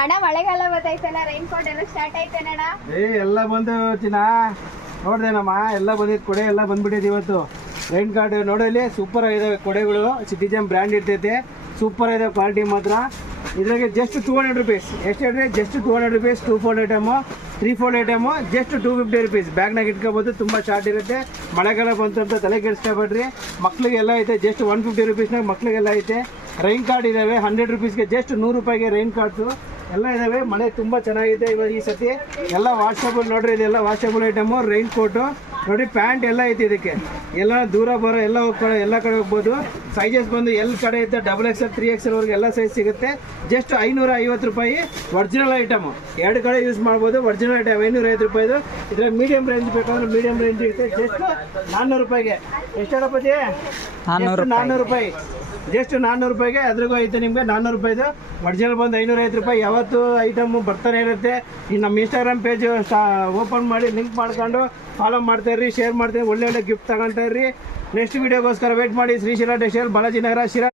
ಅಣ್ಣ ಮಳೆಗಾಲ ಬರ್ತೈತಲ್ಲ rain coat ಎಲ್ಲ ಸ್ಟಾರ್ಟ್ ಆಯ್ತೇನ ಅಣ್ಣ? ಎಲ್ಲ ಬಂದು ಚಿನ್ನ ನೋಡ್ದೇನಮ್ಮ, ಎಲ್ಲ ಬಂದಿತ್ತು, ಕೊಡೆ ಎಲ್ಲ ಬಂದ್ಬಿಟ್ಟಿದೆ ಇವತ್ತು. ರೈನ್ ಕಾರ್ಡ್ ನೋಡಲಿ ಸೂಪರ್ ಆಗಿದೆ ಕೊಡೆಗಳು, ಸಿಟಿಜನ್ ಬ್ರ್ಯಾಂಡ್ ಇರ್ತೈತೆ, ಸೂಪರ್ ಇದೆ ಕ್ವಾಲಿಟಿ ಮಾತ್ರ. ಇದ್ರಾಗೆ ಜಸ್ಟ್ 200 ರುಪೀಸ್. ಎಷ್ಟು ಹೇಳಿದ್ರೆ just 200 rupees. 2 fold item, 3 fold item just 250 rupees. ಬ್ಯಾಗ್ನಾಗ ಇಟ್ಕೋಬೋದು, ತುಂಬ ಶಾರ್ಟ್ ಇರುತ್ತೆ. ಮಳೆಗಾಲ ಬಂತು ಅಂತ ತಲೆ ಕೆಡಿಸ್ಕೊಬೇಡ್ರಿ. ಮಕ್ಳಿಗೆಲ್ಲ ಐತೆ ಜಸ್ಟ್ 150 ರುಪೀಸ್ನಾಗ ಮಕ್ಳಿಗೆಲ್ಲ ಐತೆ. ರೈನ್ ಕಾರ್ಡ್ ಇದ್ದಾವೆ 100 ರುಪೀಸ್ಗೆ, ಜಸ್ಟ್ 100 ರೂಪಾಯಿಗೆ ರೈನ್ ಕಾರ್ಡ್ಸು ಎಲ್ಲ ಇದ್ದಾವೆ. ಮಳೆ ತುಂಬ ಚೆನ್ನಾಗಿದೆ ಇವಾಗ ಈ ಸತಿ. ಎಲ್ಲ ವಾಷಬಲ್ ನೋಡ್ರಿ, ಇದೆಲ್ಲ ವಾಷಬಲ್ ಐಟಮು. ರೈನ್ ಕೋಟು ನೋಡಿ, ಪ್ಯಾಂಟ್ ಎಲ್ಲ ಐತಿ ಇದಕ್ಕೆ. ಎಲ್ಲ ದೂರ ಬರೋ ಎಲ್ಲ ಎಲ್ಲ ಕಡೆ ಹೋಗ್ಬೋದು. ಸೈಜಸ್ ಬಂದು ಎಲ್ ಕಡೆ ಐತೆ, XXL 3XL ವರೆಗೆ ಎಲ್ಲ ಸೈಜ್ ಸಿಗುತ್ತೆ. ಜಸ್ಟ್ 550 ರೂಪಾಯಿ ಒರಿಜಿನಲ್ ಐಟಮು. 2 ಕಡೆ ಯೂಸ್ ಮಾಡ್ಬೋದು. ಒರಿಜಿನಲ್ ಐಟಮ್ 550 ರೂಪಾಯಿದು. ಇದ್ರ ಮೀಡಿಯಂ ರೇಂಜ್ ಬೇಕಂದ್ರೆ ಮೀಡಿಯಂ ರೇಂಜ್ ಇರುತ್ತೆ. ಜಸ್ಟ್ 400 ರೂಪಾಯಿಗೆ. ಎಷ್ಟು ಹೇಳಪ್ಪತಿ? 400 ರೂಪಾಯಿ. ಜಸ್ಟ್ 400 ರೂಪಾಯಿಗೆ ಅದ್ರಿಗೂ ಐತೆ ನಿಮಗೆ 400 ರೂಪಾಯಿದು. ಒರಿಜಿನಲ್ ಬಂದು 550 ರೂಪಾಯಿ. ಯಾವತ್ತು ಐಟಮ್ ಬರ್ತಾನೆ ಇರುತ್ತೆ. ಈ ನಮ್ಮ ಇನ್ಸ್ಟಾಗ್ರಾಮ್ ಪೇಜ್ ಓಪನ್ ಮಾಡಿ ಲಿಂಕ್ ಮಾಡ್ಕೊಂಡು ಫಾಲೋ ಮಾಡ್ತಾ ಇರ್ರಿ, ಶೇರ್ ಮಾಡ್ತಾ ಇರ್ರಿ, ಒಳ್ಳೆ ಗಿಫ್ಟ್ ತಗೊಳ್ತಾ ಇರ್ರಿ. ನೆಕ್ಸ್ಟ್ ವೀಡಿಯೋಗೋಸ್ಕರ ವೇಟ್ ಮಾಡಿ. ಶ್ರೀಶೈಲ ಟೆಕ್ಸ್ಟೈಲ್, ಬಾಲಾಜಿ ನಗರ, ಶಿರಾ.